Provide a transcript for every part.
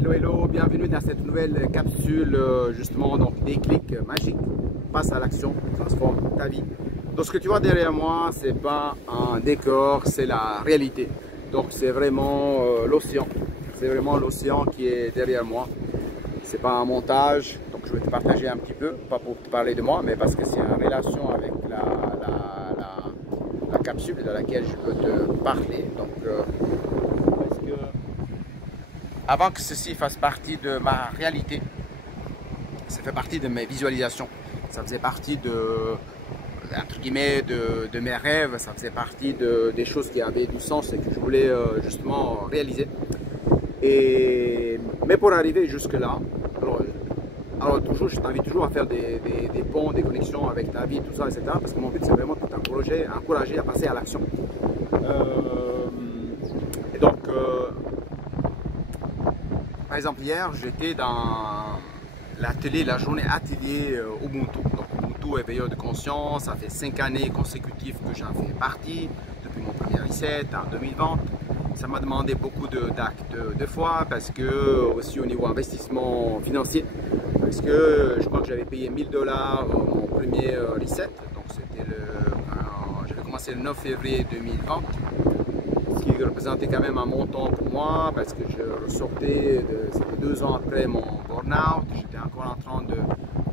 Hello, hello, bienvenue dans cette nouvelle capsule, justement, donc déclic magique, passe à l'action, transforme ta vie. Donc ce que tu vois derrière moi, c'est pas un décor, c'est la réalité. Donc c'est vraiment l'océan, c'est vraiment l'océan qui est derrière moi. C'est pas un montage, donc je vais te partager un petit peu, pas pour te parler de moi, mais parce que c'est en relation avec la capsule dans laquelle je peux te parler. Donc parce que avant que ceci fasse partie de ma réalité, ça fait partie de mes visualisations, ça faisait partie entre guillemets, de mes rêves, ça faisait partie des choses qui avaient du sens et que je voulais justement réaliser. Mais pour arriver jusque là, alors toujours, je t'invite toujours à faire des ponts, des connexions avec ta vie, tout ça, etc. Parce que mon but c'est vraiment de t'encourager à passer à l'action. Et donc, par exemple, hier, j'étais dans l'atelier, la journée atelier Ubuntu. Donc, Ubuntu éveilleur de conscience, ça fait 5 années consécutives que j'en fais partie, depuis mon premier reset en 2020. Ça m'a demandé beaucoup d'actes de foi, parce que aussi au niveau investissement financier, parce que je crois que j'avais payé 1000 $ mon premier reset. Donc, j'avais commencé le 9 février 2020. Ce qui représentait quand même un montant pour moi parce que je ressortais, c'était 2 ans après mon burn-out, j'étais encore en train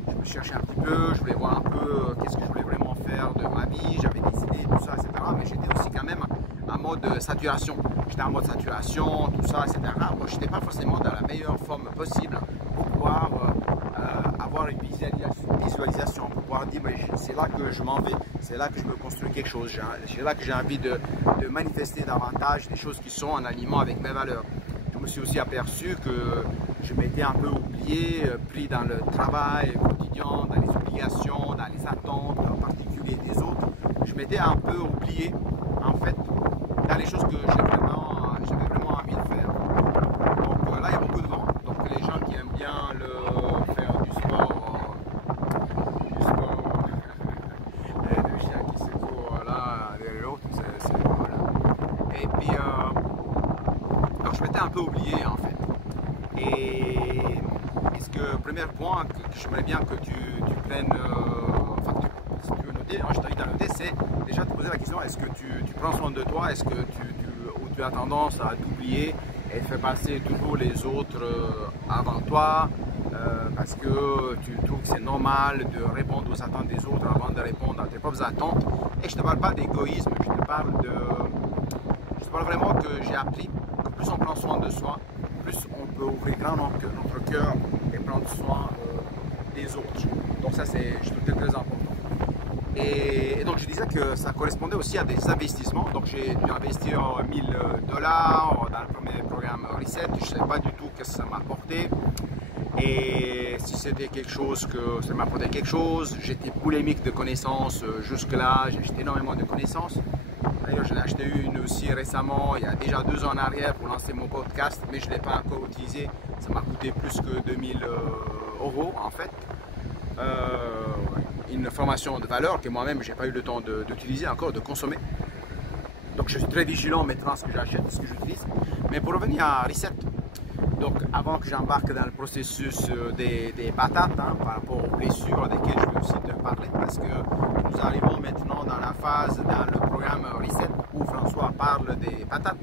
je me cherchais un petit peu, je voulais voir un peu qu'est-ce que je voulais vraiment faire de ma vie, j'avais des idées, tout ça, etc. Mais j'étais aussi quand même en mode saturation, j'étais en mode saturation, tout ça, etc. Moi, je n'étais pas forcément dans la meilleure forme possible pour pouvoir avoir une visualisation, pour pouvoir dire c'est là que je m'en vais, c'est là que je me construis quelque chose, c'est là que j'ai envie de manifester davantage des choses qui sont en alignement avec mes valeurs. Je me suis aussi aperçu que je m'étais un peu oublié, pris dans le travail quotidien, dans les obligations, dans les attentes, en particulier des autres. Je m'étais un peu oublié, en fait, dans les choses que j'avais vraiment envie de faire. Donc là, il y a beaucoup de vent. Donc les gens qui aiment bien faire du sport, le chien qui se court là derrière l'autre, c'est voilà. Et puis, donc je m'étais un peu oublié en fait. Et le premier point que j'aimerais bien que tu prennes, si tu veux noter, je t'invite à noter, c'est déjà te poser la question, est-ce que tu prends soin de toi, est-ce que tu as tendance à t'oublier et faire passer toujours les autres avant toi, parce que tu trouves que c'est normal de répondre aux attentes des autres avant de répondre à tes propres attentes. Et je ne te parle pas d'égoïsme, je te parle vraiment que j'ai appris que plus on prend soin de soi, plus on peut ouvrir grand notre cœur et prendre soin des autres. Donc ça, je trouve très important. Et donc je disais que ça correspondait aussi à des investissements. Donc j'ai dû investir 1000 $ dans le premier programme Reset. Je ne sais pas du tout ce que ça m'a apporté. Et si c'était quelque chose que ça m'apportait quelque chose, j'étais polémique de connaissances jusque-là, j'ai acheté énormément de connaissances. D'ailleurs, j'en ai acheté une aussi récemment, il y a déjà 2 ans en arrière pour lancer mon podcast, mais je ne l'ai pas encore utilisé. Ça m'a coûté plus que 2000 € en fait. Une formation de valeur que moi-même, je n'ai pas eu le temps d'utiliser encore, de consommer. Donc, je suis très vigilant maintenant à ce que j'achète, ce que j'utilise. Mais pour revenir à Reset, donc avant que j'embarque dans le processus des patates, par rapport aux blessures desquelles je vais aussi te parler, parce que nous arrivons maintenant dans la phase, dans le programme Reset, où François parle des patates,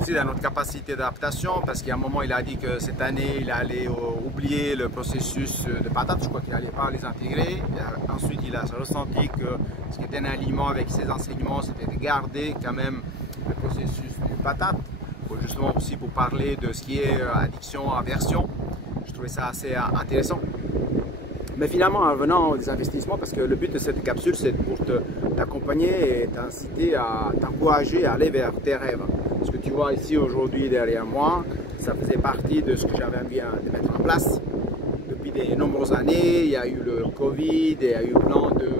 aussi dans notre capacité d'adaptation, parce qu'à un moment il a dit que cette année il allait oublier le processus de patates, je crois qu'il n'allait pas les intégrer. Ensuite il a ressenti que ce qui était un aliment avec ses enseignements, c'était de garder quand même le processus du patate, justement aussi pour parler de ce qui est addiction, aversion. Je trouvais ça assez intéressant. Mais finalement, en revenant aux investissements, parce que le but de cette capsule, c'est pour t'accompagner et t'inciter à t'encourager à aller vers tes rêves. Ce que tu vois ici aujourd'hui derrière moi, ça faisait partie de ce que j'avais envie de mettre en place. Depuis de nombreuses années, il y a eu le Covid, il y a eu plein de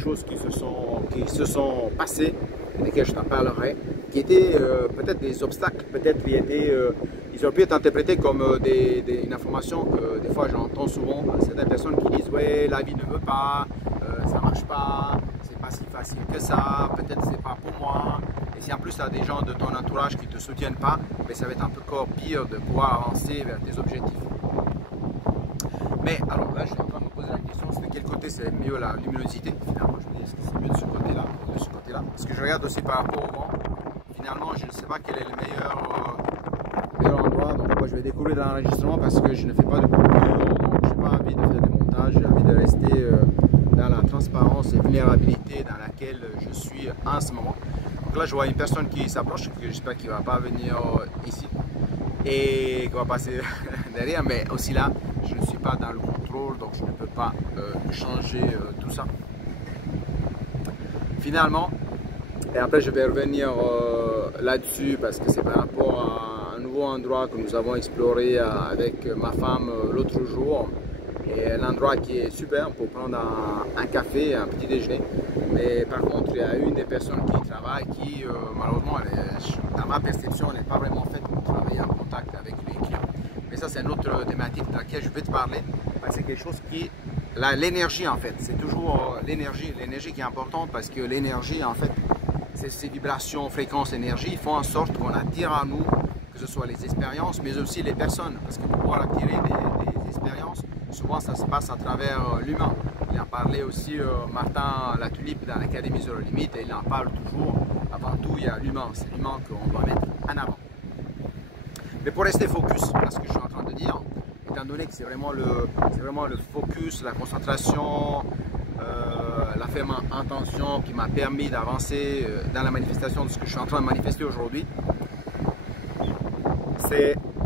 choses qui se sont passées, desquelles je t'en parlerai, qui étaient peut-être des obstacles, peut-être ils auraient pu être interprétés comme une information que des fois j'entends souvent, certaines personnes qui disent ouais, la vie ne veut pas, ça marche pas, c'est pas si facile que ça, peut-être c'est pas pour moi, Et si en plus tu as des gens de ton entourage qui ne te soutiennent pas, ben, ça va être un peu encore pire de pouvoir avancer vers tes objectifs. Mais alors là, je suis en train de me poser la question, c'est de quel côté c'est mieux la luminosité. Finalement, je me dis, est-ce que c'est mieux de ce côté-là ou de ce côté-là? Parce que je regarde aussi par rapport au vent. Finalement, je ne sais pas quel est le meilleur endroit. Donc, moi, je vais découvrir dans l'enregistrement parce que je ne fais pas de coupure. Donc, je n'ai pas envie de faire des montages. J'ai envie de rester dans la transparence et vulnérabilité dans laquelle je suis en ce moment. Donc là, je vois une personne qui s'approche, que j'espère qu'il ne va pas venir ici et qui va passer derrière. Mais aussi là, je ne suis pas dans le contrôle, donc je ne peux pas changer tout ça. Finalement, et après je vais revenir là-dessus parce que c'est par rapport à un nouveau endroit que nous avons exploré avec ma femme l'autre jour. Et un endroit qui est super pour prendre un café, un petit déjeuner. Mais par contre, il y a une des personnes qui travaille qui, malheureusement, dans ma perception, n'est pas vraiment faite pour travailler en contact avec les clients. Mais ça, c'est une autre thématique de laquelle je vais te parler. C'est quelque chose qui, l'énergie en fait, c'est toujours l'énergie qui est importante parce que l'énergie en fait, ces vibrations, fréquences, énergie font en sorte qu'on attire à nous, que ce soit les expériences, mais aussi les personnes. Parce que pour pouvoir attirer des expériences, souvent ça se passe à travers l'humain. Il en parlait aussi Martin Latulippe dans l'Académie Zéro Limite et il en parle toujours. Avant tout, il y a l'humain, c'est l'humain qu'on doit mettre en avant. Mais pour rester focus, à ce que je suis en train de dire, étant donné que c'est vraiment le focus, la concentration, la ferme intention qui m'a permis d'avancer dans la manifestation de ce que je suis en train de manifester aujourd'hui.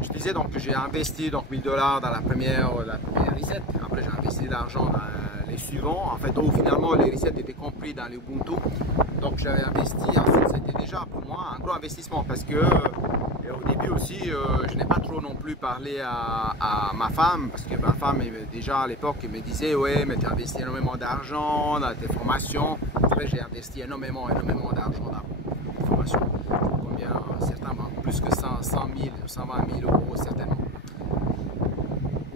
Je disais donc que j'ai investi donc 1000 $ dans la première reset. Après j'ai investi de l'argent dans les suivants. En fait, où finalement les resets étaient compris dans l'Ubuntu. Donc j'avais investi. Ensuite, c'était déjà pour moi un gros investissement parce que au début aussi, je n'ai pas trop non plus parlé à ma femme parce que ma femme déjà à l'époque me disait ouais mais tu as investi énormément d'argent dans tes formations. Après j'ai investi énormément d'argent dans les formations. Combien certains plus que 100 000, 120 000 euros certainement.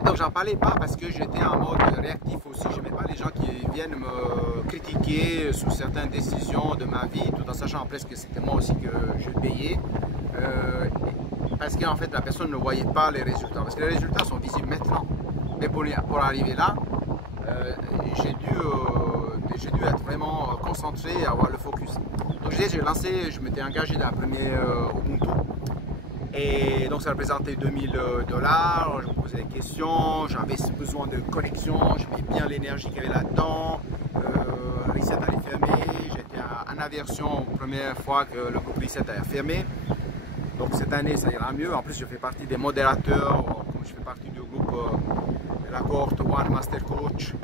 Donc j'en parlais pas parce que j'étais en mode réactif aussi. Je n'aimais pas les gens qui viennent me critiquer sur certaines décisions de ma vie, tout en sachant presque que c'était moi aussi que je payais. Parce qu'en fait la personne ne voyait pas les résultats. Parce que les résultats sont visibles maintenant. Mais pour arriver là, j'ai dû être vraiment concentré et avoir le focus. Donc j'ai lancé, je m'étais engagé dans la première Ubuntu. Et donc ça représentait 2000 $, je me posais des questions, j'avais besoin de connexion, j'aimais bien l'énergie qu'il y avait là-dedans, Reset allait fermer, j'étais en aversion la première fois que le groupe Reset a fermé. Donc cette année ça ira mieux, en plus je fais partie des modérateurs, comme je fais partie du groupe de la cohorte One Master Coach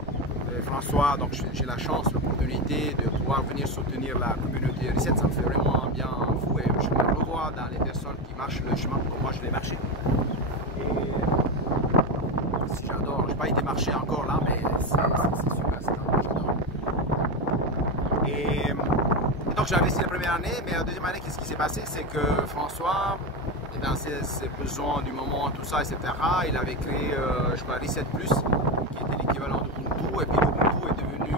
François, donc j'ai la chance, l'opportunité de pouvoir venir soutenir la communauté Reset, ça me fait vraiment un bien fou et je me revois dans les personnes qui marchent le chemin comme moi je l'ai marché. Et si j'adore, je n'ai pas été marcher encore là, mais c'est super, j'adore. Et donc j'ai investi la première année, mais la deuxième année, qu'est-ce qui s'est passé? C'est que François, dans ses besoins du moment, tout ça, etc., il avait créé, je crois, Reset Plus, qui était l'équivalent d'Ubuntu, et puis l'Ubuntu est devenu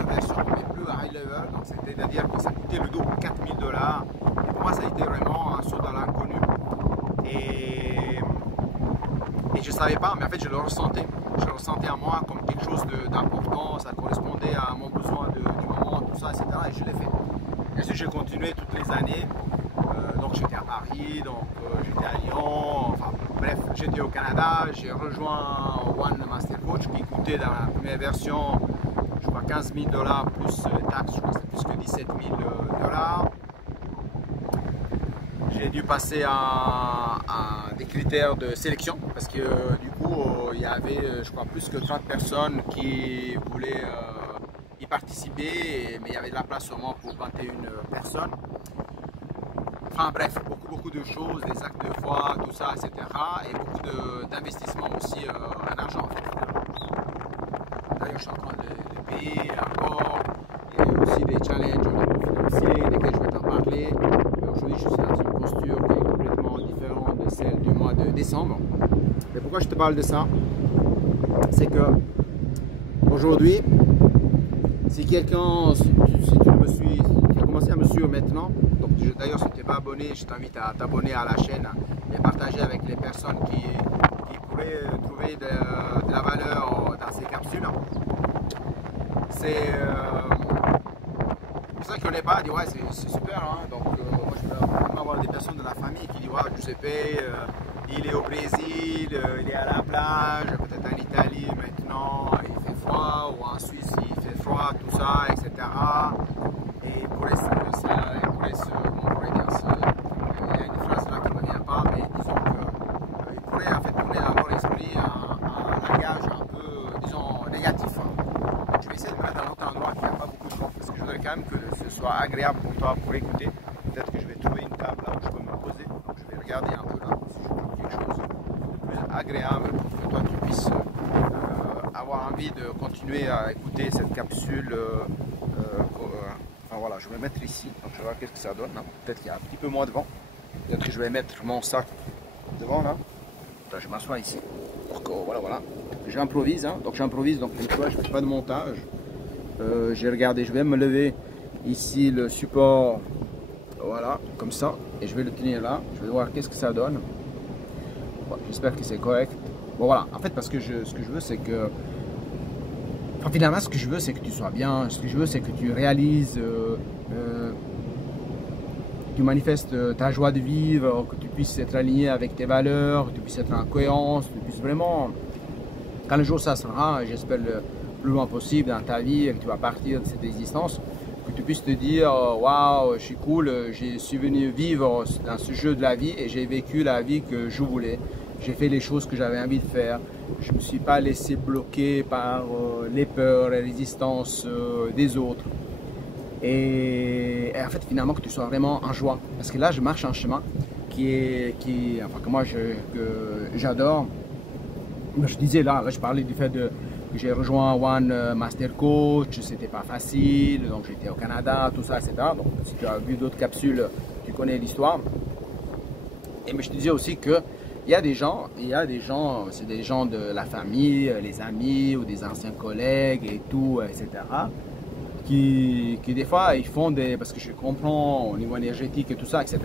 une version mais plus high level, donc c'est-à-dire que ça coûtait le double, 4000 $. Et pour moi, ça a été vraiment un saut dans l'inconnu. Et je ne savais pas, mais en fait, je le ressentais. Je le ressentais en moi comme quelque chose d'important, ça correspondait à mon besoin du moment, tout ça, etc., et je l'ai fait. Et ensuite, j'ai continué toutes les années. Donc j'étais à Paris, donc j'étais à Lyon, enfin bref, j'étais au Canada, j'ai rejoint One Master Coach qui coûtait dans la première version, je crois 15 000 $ plus taxes, je crois que c'était plus que 17 000 $. J'ai dû passer à des critères de sélection parce que du coup il y avait je crois plus que 30 personnes qui voulaient y participer, mais il y avait de la place seulement pour 21 personnes. Enfin bref, beaucoup de choses, des actes de foi, tout ça, etc. Et beaucoup d'investissement aussi en argent en fait. D'ailleurs, je suis en train de payer encore. Il y a aussi des challenges au niveau financier, desquels je vais t'en parler. Aujourd'hui, je suis dans une posture qui est complètement différente de celle du mois de décembre. Mais pourquoi je te parle de ça? C'est que aujourd'hui, si quelqu'un, si tu me suis, tu as commencé à me suivre maintenant, donc D'ailleurs, si tu n'es pas abonné, je t'invite à t'abonner à la chaîne et partager avec les personnes qui pourraient trouver de la valeur dans ces capsules. C'est pour ça qu'on n'est pas dit ouais c'est super, hein. Donc moi je peux même avoir des personnes de la famille qui disent ouais Giuseppe il est au Brésil, il est à la plage, peut-être en Italie maintenant, il fait froid, ou en Suisse il fait froid, tout ça, etc. Et il pourrait il y a une phrase là qui ne me vient pas, mais disons qu'il pourrait en fait tourner dans leur esprit un langage un peu, disons, négatif. Je vais essayer de me mettre dans un autre endroit qui n'a pas beaucoup de vent, parce que je voudrais quand même que ce soit agréable pour toi pour écouter. Peut-être que je vais trouver une table là où je peux me poser, donc je vais regarder un peu là, si je trouve quelque chose de plus agréable pour que toi tu puisses avoir envie de continuer à écouter cette capsule. Enfin voilà, je vais mettre ici, donc je vais voir qu'est-ce que ça donne. Peut-être qu'il y a un petit peu moins de vent. Peut-être que je vais mettre mon sac devant là. Là je m'assois ici. Donc voilà. J'improvise, hein. Donc j'improvise, donc tu vois, je ne fais pas de montage. J'ai regardé, je vais me lever ici le support, voilà, comme ça, et je vais le tenir là. Je vais voir qu'est-ce que ça donne. Bon, j'espère que c'est correct. Bon voilà, en fait parce que ce que je veux c'est que finalement, ce que je veux, c'est que tu sois bien. Ce que je veux, c'est que tu réalises, tu manifestes ta joie de vivre, que tu puisses être aligné avec tes valeurs, que tu puisses être en cohérence, que tu puisses vraiment, quand le jour ça sera, j'espère le plus loin possible dans ta vie, que tu vas partir de cette existence, que tu puisses te dire, waouh, je suis cool, je suis venu vivre dans ce jeu de la vie et j'ai vécu la vie que je voulais. J'ai fait les choses que j'avais envie de faire. Je ne me suis pas laissé bloquer par les peurs, les résistances des autres. Et en fait, finalement, que tu sois vraiment en joie. Parce que là, je marche un chemin enfin, que moi, que j'adore. Je disais là, je parlais du fait que j'ai rejoint One Master Coach. C'était pas facile. Donc, j'étais au Canada, tout ça, etc. Donc, si tu as vu d'autres capsules, tu connais l'histoire. Mais je te disais aussi que il y a des gens, c'est des gens de la famille, les amis ou des anciens collègues et tout, etc. Qui des fois, ils font parce que je comprends au niveau énergétique et tout ça, etc.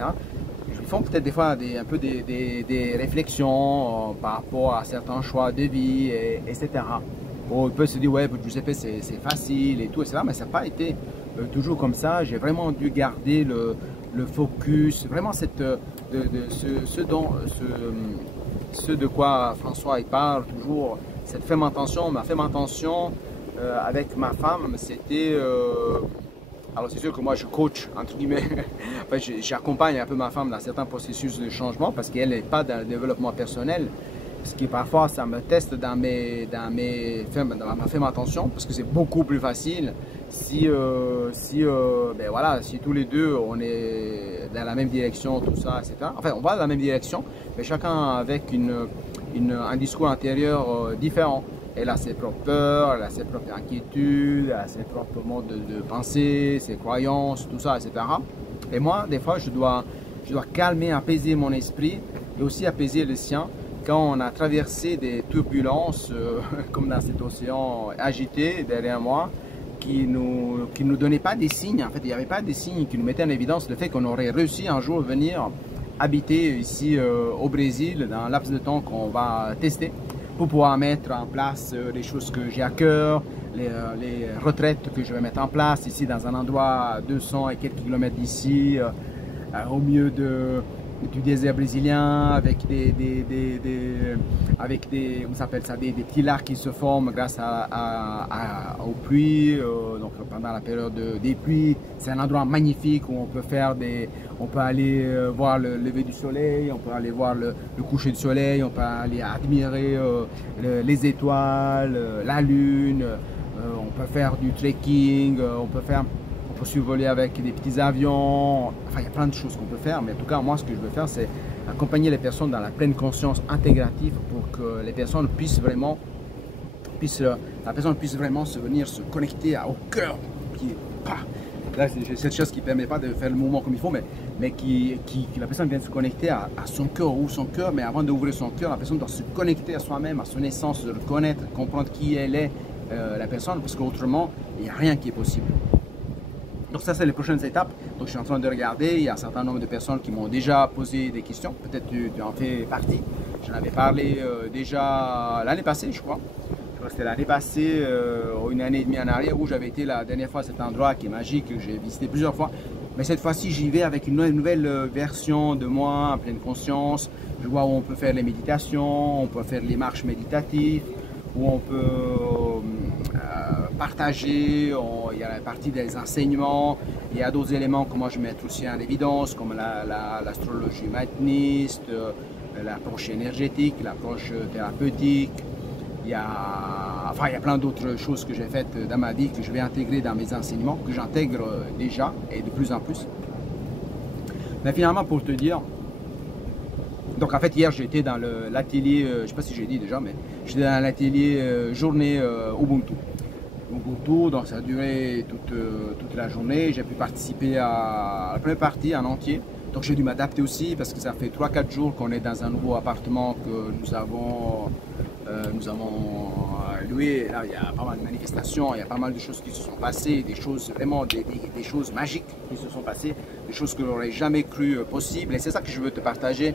Ils font peut-être des fois un peu des réflexions par rapport à certains choix de vie, etc. Bon, ils peuvent se dire, ouais, Giuseppe, c'est facile et tout, etc. Mais ça n'a pas été toujours comme ça. J'ai vraiment dû garder le focus, vraiment ce de quoi François il parle toujours, cette ferme intention. Ma ferme intention avec ma femme, c'était, alors c'est sûr que moi je coach, entre guillemets, enfin, j'accompagne un peu ma femme dans certains processus de changement parce qu'elle n'est pas dans le développement personnel, ce qui parfois ça me teste dans ma ferme intention, parce que c'est beaucoup plus facile si tous les deux on est dans la même direction, tout ça, etc. Enfin, on va dans la même direction, mais chacun avec un discours intérieur différent. Elle a ses propres peurs, elle a ses propres inquiétudes, elle a ses propres modes de pensée, ses croyances, tout ça, etc. Et moi, des fois, je dois calmer, apaiser mon esprit et aussi apaiser le sien quand on a traversé des turbulences, comme dans cet océan agité derrière moi, qui nous donnait pas des signes. En fait, il n'y avait pas des signes qui nous mettaient en évidence le fait qu'on aurait réussi un jour à venir habiter ici au Brésil dans un laps de temps qu'on va tester pour pouvoir mettre en place les choses que j'ai à cœur, les retraites que je vais mettre en place ici dans un endroit à 200 et quelques kilomètres d'ici, au milieu du désert brésilien, avec on s'appelle ça, des petits lacs qui se forment grâce aux pluies, donc pendant la période des pluies. C'est un endroit magnifique où on peut aller voir le lever du soleil, on peut aller voir le coucher du soleil, on peut aller admirer les étoiles, la lune, on peut faire du trekking, on peut survoler avec des petits avions. Enfin, il y a plein de choses qu'on peut faire, mais en tout cas, moi, ce que je veux faire, c'est accompagner les personnes dans la pleine conscience intégrative pour que les personnes puissent vraiment se connecter au cœur. Là, c'est cette chose qui ne permet pas de faire le mouvement comme il faut, mais que la personne vienne se connecter à son cœur, ou son cœur, mais avant d'ouvrir son cœur, la personne doit se connecter à soi-même, à son essence, se reconnaître, comprendre qui elle est, la personne, parce qu'autrement, il n'y a rien qui est possible. Donc ça, c'est les prochaines étapes. Donc je suis en train de regarder, il y a un certain nombre de personnes qui m'ont déjà posé des questions. Peut-être tu en fais partie. J'en avais parlé déjà l'année passée, je crois. Je crois que c'était l'année passée, une année et demie en arrière, où j'avais été la dernière fois à cet endroit qui est magique, que j'ai visité plusieurs fois. Mais cette fois-ci, j'y vais avec une nouvelle version de moi, en pleine conscience. Je vois où on peut faire les méditations, on peut faire les marches méditatives, où on peut partager, il y a la partie des enseignements, il y a d'autres éléments que moi je mets aussi en évidence, comme l'astrologie matiniste, l'approche énergétique, l'approche thérapeutique. Il y a plein d'autres choses que j'ai faites dans ma vie, que je vais intégrer dans mes enseignements, que j'intègre déjà et de plus en plus. Mais finalement, pour te dire, donc en fait hier j'étais dans l'atelier, je ne sais pas si j'ai dit déjà, mais j'étais dans l'atelier journée Ubuntu. Ubuntu, donc ça a duré toute la journée. J'ai pu participer à la première partie en entier. Donc j'ai dû m'adapter aussi parce que ça fait 3-4 jours qu'on est dans un nouveau appartement que nous avons loué. Là, il y a pas mal de manifestations, il y a pas mal de choses qui se sont passées, des choses vraiment, des choses magiques qui se sont passées, des choses que j'aurais jamais cru possibles. Et c'est ça que je veux te partager.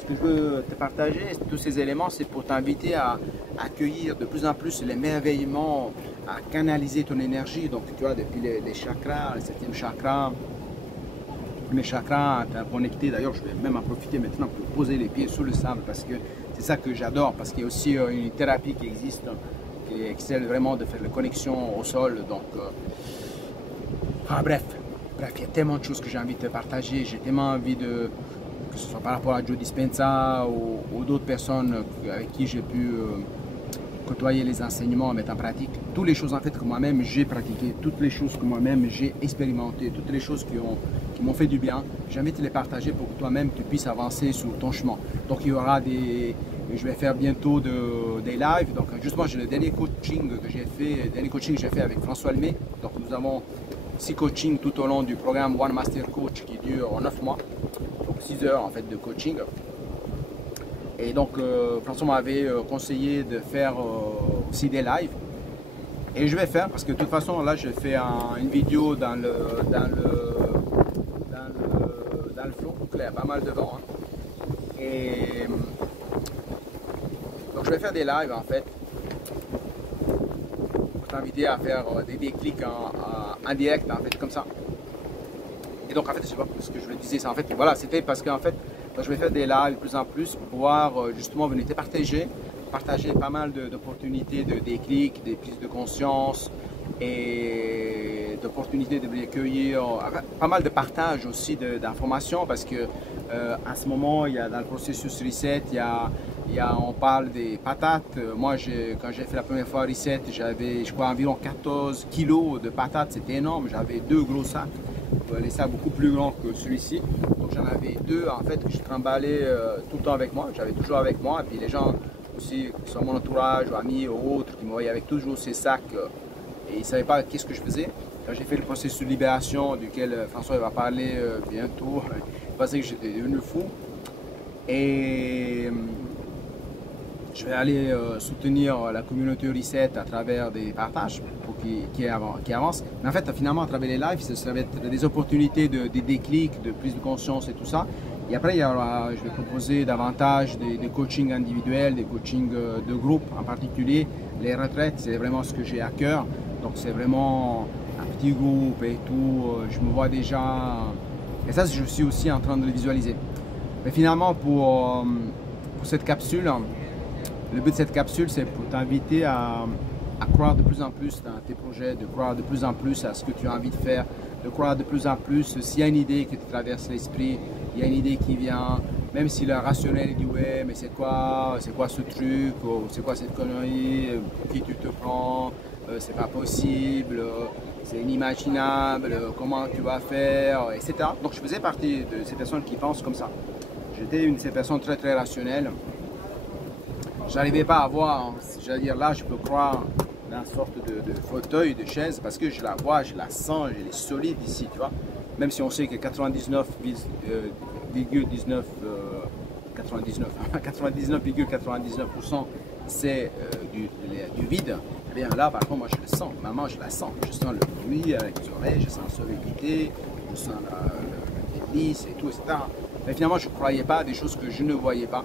Ce que je veux te partager, tous ces éléments, c'est pour t'inviter à accueillir de plus en plus l'émerveillement, à canaliser ton énergie. Donc tu vois, depuis les chakras, le 7e chakra, mes chakras, à connecter. D'ailleurs, je vais même en profiter maintenant pour poser les pieds sous le sable parce que c'est ça que j'adore. Parce qu'il y a aussi une thérapie qui existe, qui excelle vraiment de faire la connexion au sol. Donc, bref, il y a tellement de choses que j'ai envie de te partager. J'ai tellement envie de, que ce soit par rapport à Joe Dispenza ou d'autres personnes avec qui j'ai pu côtoyer les enseignements, mettre en pratique. Toutes les choses en fait que moi-même j'ai pratiquées, toutes les choses que moi-même j'ai expérimentées, toutes les choses qui m'ont fait du bien, j'ai envie de te les partager pour que toi-même tu puisses avancer sur ton chemin. Donc il y aura je vais faire bientôt des lives. Donc justement j'ai le dernier coaching que j'ai fait, avec François Lemay. Donc nous avons 6 coachings tout au long du programme One Master Coach qui dure 9 mois, donc 6 heures en fait de coaching. Et donc François m'avait conseillé de faire aussi des lives. Et je vais faire parce que de toute façon là je fais une vidéo dans le flot, il y a pas mal de vent. Hein. Et donc je vais faire des lives en fait pour t'inviter à faire des déclics en direct en fait comme ça. Et donc en fait je sais pas ce que je le disais, c'est en fait voilà, c'était parce qu'en fait je vais faire des lives de plus en plus pour pouvoir justement venir te partager pas mal d'opportunités de déclics, des prises de conscience et d'opportunités de recueillir pas mal de partage aussi d'informations parce que à ce moment il y a dans le processus reset on parle des patates. Moi quand j'ai fait la première fois reset j'avais je crois environ 14 kilos de patates, c'était énorme, j'avais 2 gros sacs, les sacs beaucoup plus grands que celui-ci, donc j'en avais 2 en fait que je trimballais tout le temps avec moi, j'avais toujours avec moi, et puis les gens aussi, que ce soit mon entourage ou amis ou autres, qui me voyaient avec toujours ces sacs et ils ne savaient pas qu'est-ce que je faisais. Quand j'ai fait le processus de libération duquel François va parler bientôt, je pensais que j'étais devenu fou. Et je vais aller soutenir la communauté Reset à travers des partages pour qui avancent. Mais en fait, finalement, à travers les lives, ça va être des opportunités de déclics, de prise de conscience et tout ça. Et après, je vais proposer davantage des coachings individuels, des coachings de groupe en particulier. Les retraites, c'est vraiment ce que j'ai à cœur. Donc, c'est vraiment un petit groupe et tout. Je me vois déjà. Et ça, je suis aussi en train de le visualiser. Mais finalement, pour cette capsule, le but de cette capsule, c'est pour t'inviter à croire de plus en plus dans tes projets, de croire de plus en plus à ce que tu as envie de faire, de croire de plus en plus s'il y a une idée qui te traverse l'esprit. Il y a une idée qui vient, même si le rationnel dit ouais mais c'est quoi ce truc, c'est quoi cette connerie, pour qui tu te prends, c'est pas possible, c'est inimaginable, comment tu vas faire, etc. Donc je faisais partie de ces personnes qui pensent comme ça. J'étais une de ces personnes très très rationnelles. J'arrivais pas à voir, j'allais dire là je peux croire dans une sorte de fauteuil, de chaise, parce que je la vois, je la sens, elle est solide ici, tu vois. Même si on sait que 99,19% 99, 99,99% c'est du vide. Eh bien là, par contre, moi je le sens, maman je la sens. Je sens le bruit avec les oreilles, je sens la solidité, je sens l'hélice et tout, etc. Mais finalement, je ne croyais pas à des choses que je ne voyais pas.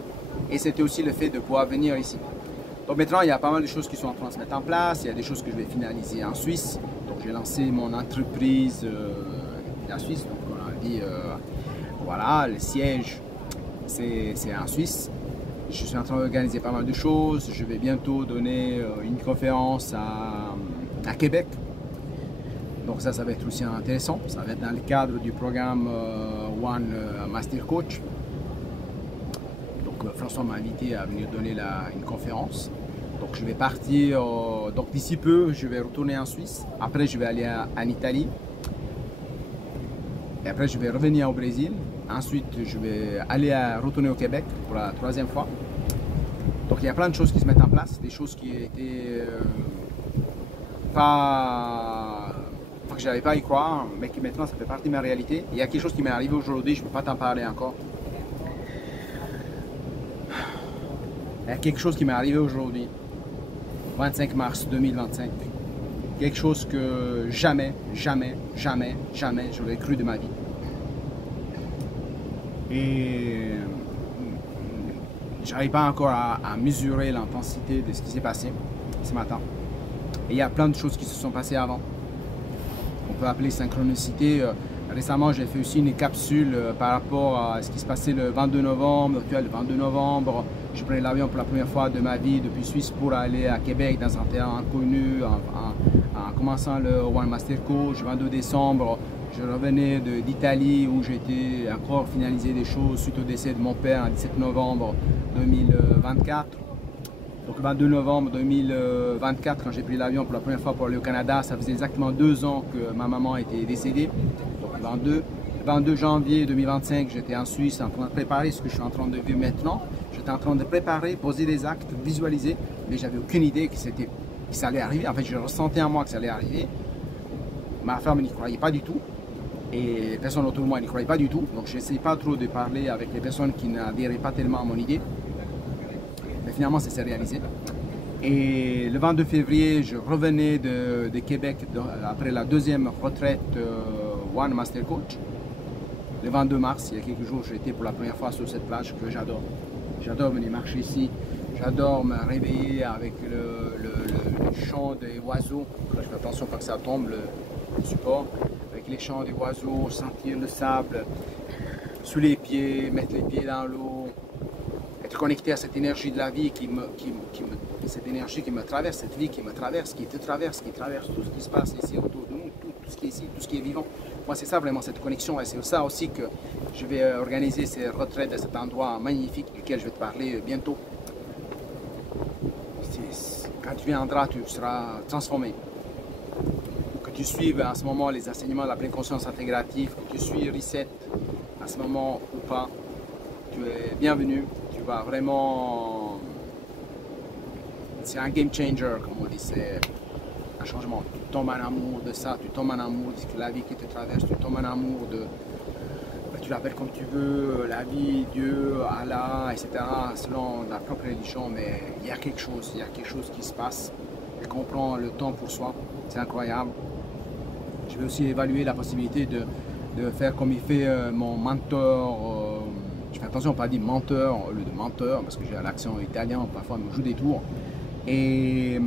Et c'était aussi le fait de pouvoir venir ici. Donc maintenant, il y a pas mal de choses qui sont en train de se mettre en place. Il y a des choses que je vais finaliser en Suisse. Donc j'ai lancé mon entreprise en Suisse. Donc on a dit, voilà, le siège, c'est en Suisse. Je suis en train d'organiser pas mal de choses. Je vais bientôt donner une conférence à Québec. Donc ça va être aussi intéressant. Ça va être dans le cadre du programme One Master Coach. Donc François m'a invité à venir donner une conférence. Donc je vais partir, donc d'ici peu, je vais retourner en Suisse. Après, je vais aller en Italie. Et après, je vais revenir au Brésil. Ensuite, je vais retourner au Québec pour la 3e fois. Donc il y a plein de choses qui se mettent en place, des choses qui étaient que je n'avais pas à y croire, mais qui maintenant ça fait partie de ma réalité. Il y a quelque chose qui m'est arrivé aujourd'hui, je ne peux pas t'en parler encore. Il y a quelque chose qui m'est arrivé aujourd'hui, 25 mars 2025. Quelque chose que jamais j'aurais cru de ma vie. Et j'arrive pas encore à mesurer l'intensité de ce qui s'est passé ce matin. Et il y a plein de choses qui se sont passées avant. On peut appeler synchronicité. Récemment, j'ai fait aussi une capsule par rapport à ce qui se passait le 22 novembre. Le 22 novembre, je prenais l'avion pour la première fois de ma vie depuis Suisse pour aller à Québec dans un terrain inconnu en commençant le One Master Coach. Le 22 décembre, je revenais d'Italie où j'étais encore finalisé des choses suite au décès de mon père le 17 novembre 2024. Donc le 22 novembre 2024, quand j'ai pris l'avion pour la première fois pour aller au Canada, ça faisait exactement 2 ans que ma maman était décédée. Donc le 22 janvier 2025, j'étais en Suisse en train de préparer ce que je suis en train de vivre maintenant. J'étais en train de préparer, poser des actes, visualiser, mais j'avais aucune idée que ça allait arriver. En fait, je ressentais en moi que ça allait arriver. Ma femme n'y croyait pas du tout. Et les personnes autour de moi n'y croyaient pas du tout. Donc je n'essayais pas trop de parler avec les personnes qui n'adhéraient pas tellement à mon idée. Mais finalement, ça s'est réalisé. Et le 22 février, je revenais de Québec après la 2e retraite One Master Coach. Le 22 mars, il y a quelques jours, j'étais pour la première fois sur cette plage que j'adore. J'adore venir marcher ici. J'adore me réveiller avec le chant des oiseaux. Là, je fais attention pas que ça tombe, le support. Avec les chants des oiseaux, sentir le sable sous les pieds, mettre les pieds dans l'eau. Être connecté à cette énergie de la vie cette énergie qui me traverse, cette vie qui me traverse, qui te traverse, qui traverse tout ce qui se passe ici autour de nous, tout ce qui est ici, tout ce qui est vivant. Moi, c'est ça vraiment cette connexion et c'est pour ça aussi que je vais organiser ces retraites à cet endroit magnifique duquel je vais te parler bientôt. Quand tu viendras, tu seras transformé. Que tu suives en ce moment les enseignements de la pleine conscience intégrative, que tu suis Reset à ce moment ou pas, tu es bienvenu. Tu vas vraiment... C'est un game changer, comme on dit, c'est un changement. Tu tombes en amour de ça, tu tombes en amour de la vie qui te traverse, tu tombes en amour de... Tu l'appelles comme tu veux, la vie, Dieu, Allah, etc. selon la propre religion, mais il y a quelque chose qui se passe et qu'on prend le temps pour soi. C'est incroyable. Je vais aussi évaluer la possibilité de faire comme il fait mon mentor. Je fais attention à ne pas dire menteur au lieu de menteur parce que j'ai l'accent italien, parfois il me joue des tours. Et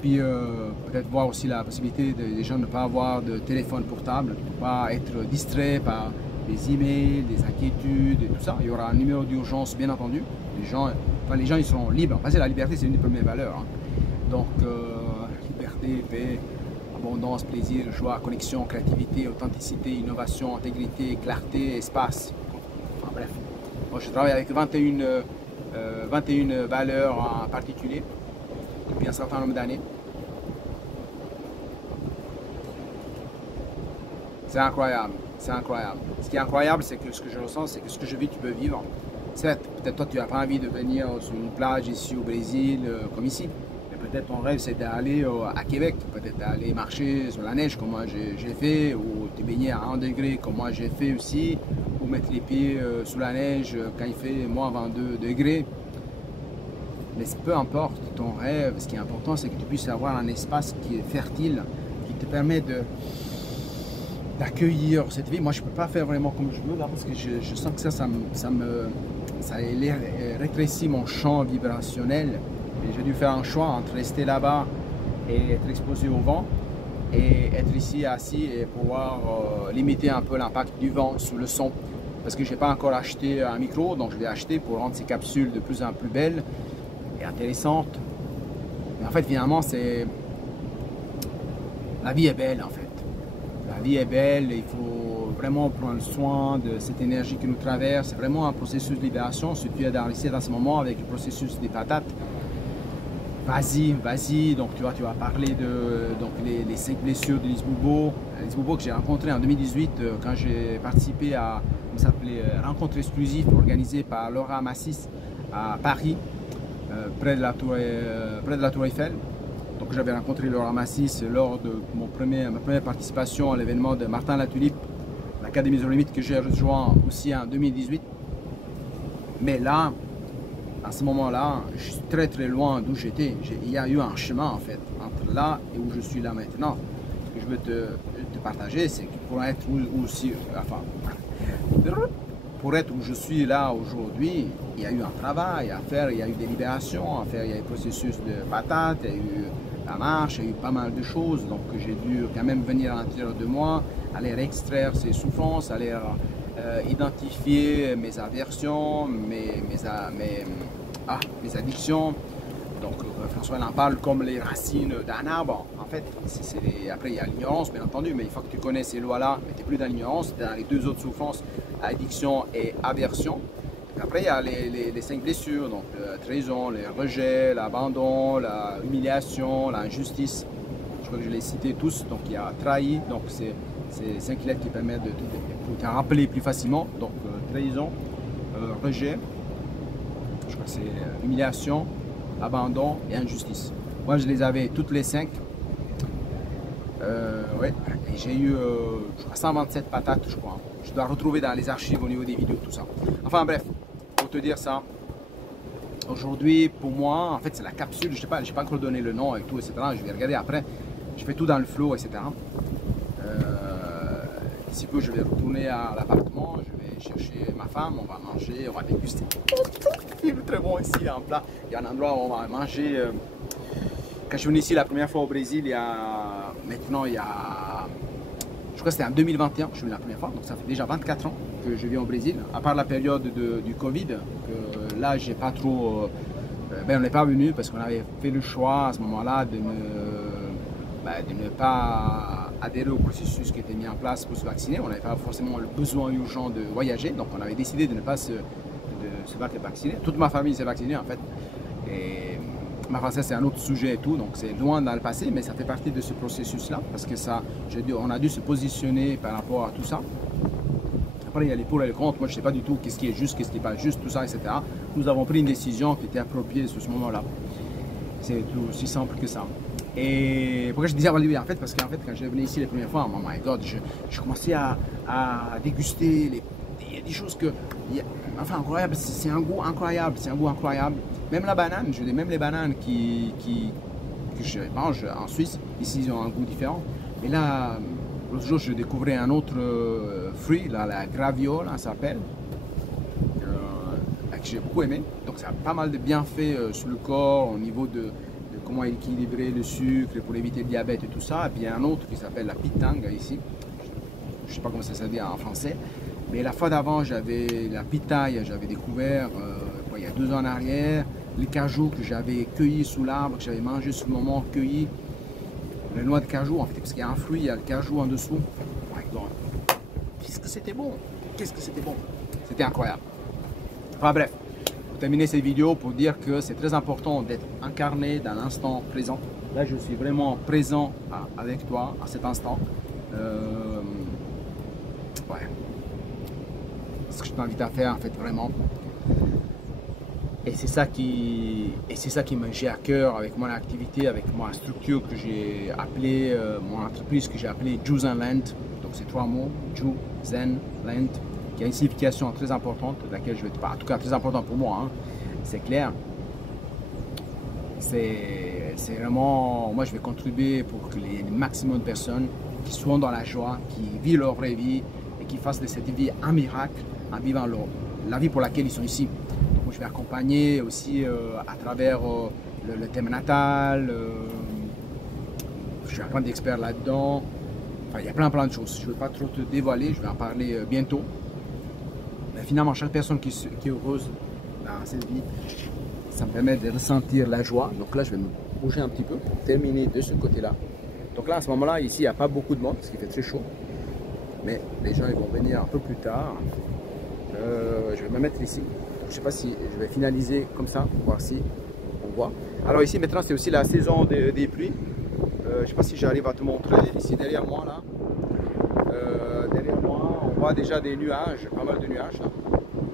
puis peut-être voir aussi la possibilité des gens de ne pas avoir de téléphone portable, de ne pas être distrait par des emails, des inquiétudes et tout ça. Il y aura un numéro d'urgence bien entendu. Les gens ils seront libres. Parce que la liberté c'est une des premières valeurs. Hein. Donc liberté, paix, abondance, plaisir, joie, connexion, créativité, authenticité, innovation, intégrité, clarté, espace. Enfin bref. Moi je travaille avec 21 valeurs en particulier depuis un certain nombre d'années. C'est incroyable, c'est incroyable. Ce qui est incroyable, c'est que ce que je ressens, c'est que ce que je vis, tu peux vivre. Certes, peut-être toi, tu n'as pas envie de venir sur une plage ici au Brésil, comme ici. Mais peut-être ton rêve c'est d'aller à Québec, peut-être d'aller marcher sur la neige comme moi j'ai fait, ou te baigner à 1 degré comme moi j'ai fait aussi, ou mettre les pieds sous la neige quand il fait moins 22 degrés. Mais peu importe ton rêve, ce qui est important c'est que tu puisses avoir un espace qui est fertile, qui te permet d'accueillir cette vie. Moi je ne peux pas faire vraiment comme je veux là parce que je sens que ça rétrécit mon champ vibrationnel. J'ai dû faire un choix entre rester là-bas et être exposé au vent et être ici assis et pouvoir limiter un peu l'impact du vent sous le son. Parce que je n'ai pas encore acheté un micro, donc je vais acheter pour rendre ces capsules de plus en plus belles et intéressantes. Mais en fait, finalement, la vie est belle en fait. La vie est belle, il faut vraiment prendre soin de cette énergie qui nous traverse. C'est vraiment un processus de libération. Si tu es dans ce moment avec le processus des patates, vas-y, donc tu vas parler de les 5 blessures de Lise Bourbeau. Lise Bourbeau que j'ai rencontré en 2018 quand j'ai participé à rencontre exclusive organisée par Laura Massis à Paris, près de la tour Eiffel. Donc j'avais rencontré Laura Massis lors de ma première participation à l'événement de Martin Latulippe, l'Académie Zéro Limite que j'ai rejoint aussi en 2018. Mais là, à ce moment-là, je suis très loin d'où j'étais. Il y a eu un chemin en fait entre là et où je suis là maintenant. Ce que je veux te partager, c'est que pour être pour être où je suis là aujourd'hui, il y a eu un travail à faire, il y a eu des libérations à faire, il y a eu le processus de patates, il y a eu la marche, il y a eu pas mal de choses. Donc j'ai dû quand même venir à l'intérieur de moi, aller extraire ces souffrances, aller identifier mes aversions, mes addictions. Donc François en parle comme les racines d'un arbre. En fait, après il y a l'ignorance bien entendu, mais il faut que tu connais ces lois-là, mais tu n'es plus dans l'ignorance, tu es dans les deux autres souffrances, addiction et aversion. Et après il y a les 5 blessures, donc la trahison, les rejets, l'abandon, l'humiliation, l'injustice. Je crois que je les cités tous, donc il y a trahi, donc c'est 5 lettres qui permettent de te rappeler plus facilement. Donc trahison, rejet, je crois que c'est humiliation, abandon et injustice. Moi je les avais toutes les 5. Ouais. Et j'ai eu je crois 127 patates je crois. Je dois retrouver dans les archives au niveau des vidéos tout ça. Enfin bref, pour te dire ça, aujourd'hui pour moi en fait c'est la capsule, je sais pas, j'ai pas encore donné le nom et tout etc. Je vais regarder après, je fais tout dans le flow etc. D'ici peu je vais retourner à l'appartement, je vais chercher ma femme, on va manger, on va déguster. C'est très bon ici, il y a un plat, il y a un endroit où on va manger. Quand je suis venu ici la première fois au Brésil, il y a je crois que c'était en 2021 que je suis venu la première fois, donc ça fait déjà 24 ans que je vis au Brésil, à part la période du Covid, que là j'ai pas trop, on n'est pas venu parce qu'on avait fait le choix à ce moment-là de ne pas adhérer au processus qui était mis en place pour se vacciner. On n'avait pas forcément le besoin urgent de voyager, donc on avait décidé de ne pas se vacciner. Toute ma famille s'est vaccinée en fait. Et ma famille c'est un autre sujet et tout, donc c'est loin dans le passé, mais ça fait partie de ce processus-là, parce que on a dû se positionner par rapport à tout ça. Après il y a les pour et les contre, moi je ne sais pas du tout qu'est-ce qui est juste, qu'est-ce qui n'est pas juste, tout ça, etc. Nous avons pris une décision qui était appropriée sur ce moment-là. C'est tout aussi simple que ça. Et pourquoi je disais avoir en fait, parce qu'en fait quand je venais ici les premières fois, oh my god, je commençais à déguster il y a des choses que, enfin incroyable, c'est un goût incroyable, Même la banane, même les bananes que je mange en Suisse, ici ils ont un goût différent. Mais là, l'autre jour je découvrais un autre fruit, là, la graviola ça s'appelle, que j'ai beaucoup aimé. Donc ça a pas mal de bienfaits sur le corps au niveau de comment équilibrer le sucre pour éviter le diabète et tout ça. Et puis il y a un autre qui s'appelle la pitanga ici, je ne sais pas comment ça se dit en français. Mais la fois d'avant, j'avais la pitaille, j'avais découvert il y a 2 ans en arrière, les cajous que j'avais cueillis sous l'arbre, que j'avais mangé sur le moment, cueillis, les noix de cajou en fait, parce qu'il y a un fruit, il y a le cajou en dessous. Qu'est-ce que c'était bon, c'était incroyable. Enfin bref, pour terminer cette vidéo, pour dire que c'est très important d'être incarné dans l'instant présent. Là, je suis vraiment présent avec toi à cet instant. Ouais. Ce que je t'invite à faire en fait vraiment, Et c'est ça qui me gère à cœur avec mon activité, avec ma structure que j'ai appelée, mon entreprise que j'ai appelée Ju Zen Land. Donc c'est 3 mots, Ju Zen Land, qui a une signification très importante, de laquelle je vais te parler, en tout cas très importante pour moi, hein, c'est clair. C'est vraiment, moi je vais contribuer pour que les maximum de personnes qui soient dans la joie, qui vivent leur vraie vie et qui fassent de cette vie un miracle en vivant la vie pour laquelle ils sont ici. Donc je vais accompagner aussi à travers le thème natal, je suis un grand expert là-dedans. Enfin, il y a plein de choses. Je ne vais pas trop te dévoiler, je vais en parler bientôt. Mais finalement, chaque personne qui est heureuse dans cette vie, ça me permet de ressentir la joie. Donc là, je vais me bouger un petit peu pour terminer de ce côté-là. Donc là, à ce moment-là, ici, il n'y a pas beaucoup de monde parce qu'il fait très chaud. Mais les gens ils vont venir un peu plus tard. Je vais me mettre ici. Je ne sais pas si je vais finaliser comme ça, pour voir si on voit. Alors ici, maintenant, c'est aussi la saison des pluies. Je ne sais pas si j'arrive à te montrer. Ici, derrière moi, là. Derrière moi, on voit déjà des nuages, pas mal de nuages. Là.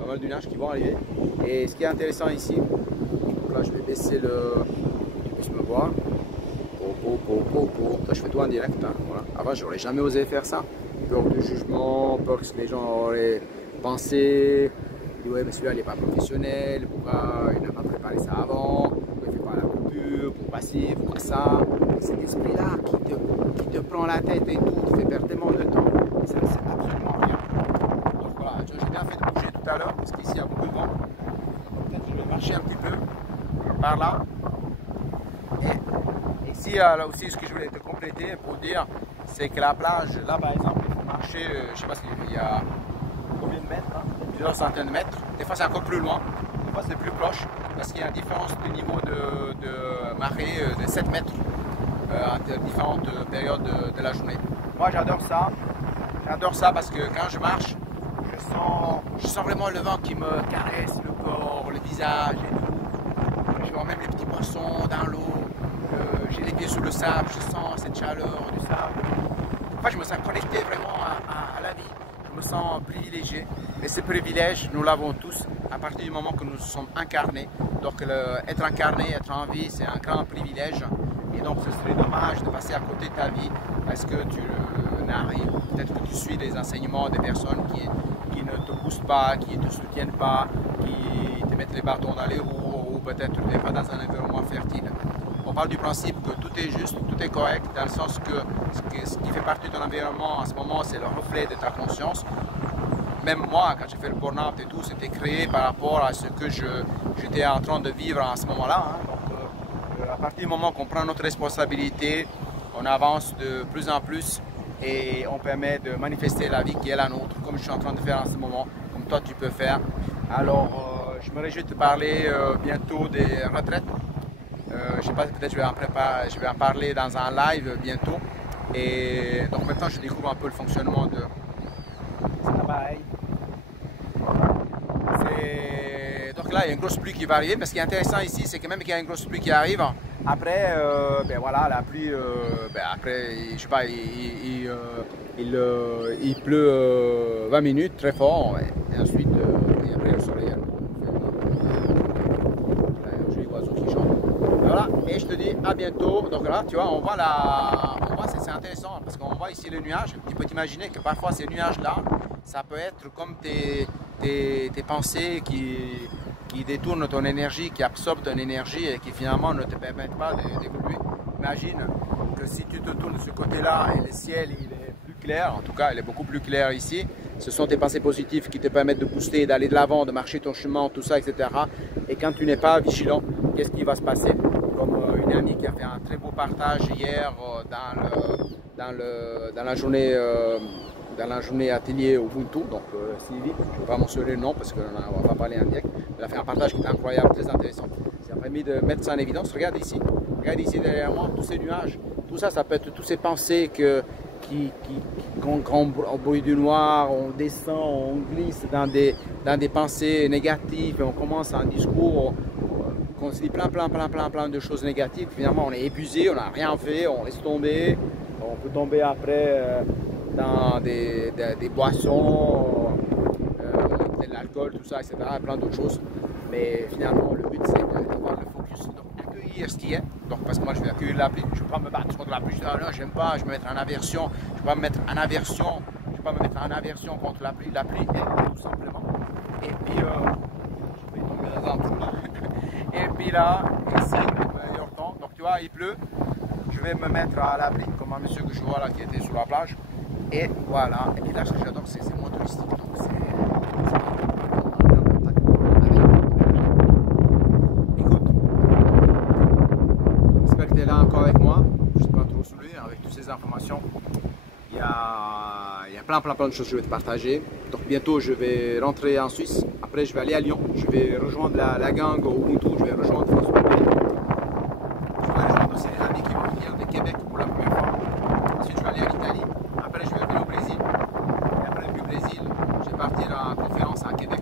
Pas mal de nuages qui vont arriver. Et ce qui est intéressant ici, donc là, je vais baisser le... Tu puisses me voir. Ça, je fais tout en direct. Hein. Voilà. Avant, j'aurais jamais osé faire ça. Peur de jugement, peur que les gens auraient pensé. Ouais, mais celui-là, il n'est pas professionnel. Pourquoi il n'a pas préparé ça avant? Pourquoi il ne fait pas la coupure? Pourquoi ci? Pourquoi ça? Cet esprit-là qui te prend la tête et tout, qui fait perdre tellement de temps. Ça ne sert absolument rien. Donc voilà, j'ai bien fait de bouger tout à l'heure parce qu'ici, il y a beaucoup de vent. Peut-être que je vais marcher un petit peu par là. Et ici, là aussi, ce que je voulais te compléter pour dire, c'est que la plage, là par exemple, il faut marcher, je ne sais pas s'il y a combien de mètres, hein, plusieurs centaines de mètres. Des fois, c'est encore plus loin, des fois, c'est plus proche, parce qu'il y a une différence de niveau de marée de 7 mètres entre différentes périodes de la journée. Moi, j'adore ça parce que quand je marche, je sens vraiment le vent qui me caresse le corps, le visage et tout. Je vois même les petits poissons dans l'eau. J'ai les pieds sous le sable, je sens cette chaleur du sable. Enfin, je me sens connecté vraiment à la vie. Je me sens privilégié. Et ce privilège, nous l'avons tous à partir du moment que nous sommes incarnés. Donc, être incarné, être en vie, c'est un grand privilège. Et donc, ce serait dommage de passer à côté de ta vie parce que tu n'arrives. Peut-être que tu suis les enseignements des personnes qui ne te poussent pas, qui ne te soutiennent pas, qui te mettent les bâtons dans les roues ou peut-être tu n'es pas dans un environnement fertile. On parle du principe que tout est juste, tout est correct, dans le sens que ce qui fait partie de ton environnement en ce moment, c'est le reflet de ta conscience. Même moi, quand j'ai fait le burn-out et tout, c'était créé par rapport à ce que j'étais en train de vivre en ce moment-là. Hein. Donc, à partir du moment qu'on prend notre responsabilité, on avance de plus en plus et on permet de manifester la vie qui est la nôtre, comme je suis en train de faire en ce moment, comme toi tu peux faire. Alors, je me réjouis de te parler bientôt des retraites. Je sais pas, peut-être je vais en parler dans un live bientôt. Et donc maintenant je découvre un peu le fonctionnement de cet appareil. Donc là il y a une grosse pluie qui va arriver, mais ce qui est intéressant ici c'est que même qu'il y a une grosse pluie qui arrive, après ben voilà, la pluie, ben après je sais pas, il pleut 20 minutes très fort et ensuite et après le soleil. Voilà, et je te dis à bientôt. Donc là, tu vois, on voit c'est intéressant parce qu'on voit ici le nuage. Tu peux t'imaginer que parfois ces nuages-là, ça peut être comme tes pensées qui détournent ton énergie, qui absorbent ton énergie et qui finalement ne te permettent pas d'évoluer. Imagine que si tu te tournes de ce côté-là et le ciel il est plus clair, en tout cas il est beaucoup plus clair ici, ce sont tes pensées positives qui te permettent de booster, d'aller de l'avant, de marcher ton chemin, tout ça, etc. Et quand tu n'es pas vigilant, qu'est-ce qui va se passer? Comme une amie qui a fait un très beau partage hier dans la journée atelier Ubuntu, donc Sylvie, je ne vais pas mentionner le nom parce qu'on ne va pas parler en direct, elle a fait un partage qui est incroyable, très intéressant. Ça a permis de mettre ça en évidence. Regarde ici derrière moi, tous ces nuages, tout ça, ça peut être toutes ces pensées quand au bruit du noir, on descend, on glisse dans des pensées négatives et on commence un discours. On se dit plein de choses négatives, finalement on est épuisé, on n'a rien fait, on laisse tomber, on peut tomber après dans des boissons, de l'alcool, tout ça, etc., plein d'autres choses. Mais finalement, le but, c'est d'avoir le focus. Donc, accueillir ce qui est. Donc, parce que moi, je vais accueillir la pluie. Je ne vais pas me battre contre la pluie. Je dis, ah non, j'aime pas, je vais me mettre en aversion. Je ne vais pas me mettre en aversion. Je vais pas me mettre en aversion contre la pluie. La pluie est tout simplement. Et puis, je vais tomber dans un trou. Et puis là, ici, le meilleur temps. Donc, tu vois, il pleut. Je vais me mettre à l'abri, comme un monsieur que je vois là qui était sur la plage. Et voilà. Et puis là, ce que j'adore, c'est moins touristique. Donc, écoute, j'espère que tu es là encore avec moi. Je ne sais pas trop saoulé avec toutes ces informations. Il y a plein de choses que je vais te partager. Donc bientôt je vais rentrer en Suisse. Après je vais aller à Lyon. Je vais rejoindre la gang au Ubuntu. Je vais rejoindre François. Je vais rejoindre aussi les amis qui vont venir de Québec pour la première fois. Ensuite je vais aller en Italie. Après je vais venir au Brésil. Et après du Brésil, je vais partir en conférence à Québec.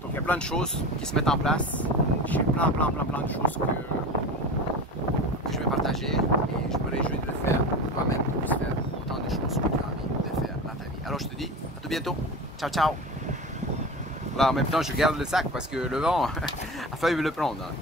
Donc il y a plein de choses qui se mettent en place. J'ai plein de choses que je vais partager. Et je me réjouis de le faire pour toi-même que tu puisses faire autant de choses que tu as envie de faire dans ta vie. Alors je te dis à tout bientôt. Ciao ciao. Là en même temps je garde le sac parce que le vent a failli me le prendre.